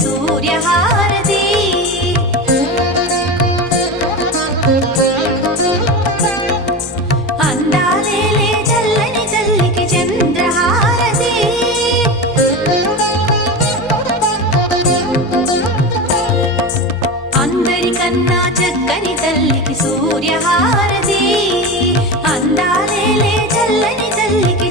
సూర్యహారతి అందాలేలే చల్లని తల్లికి చంద్రహారతి అందరికన్నా చక్కని తల్లికి సూర్యహారతి అందాలేలే చల్లని తల్లికి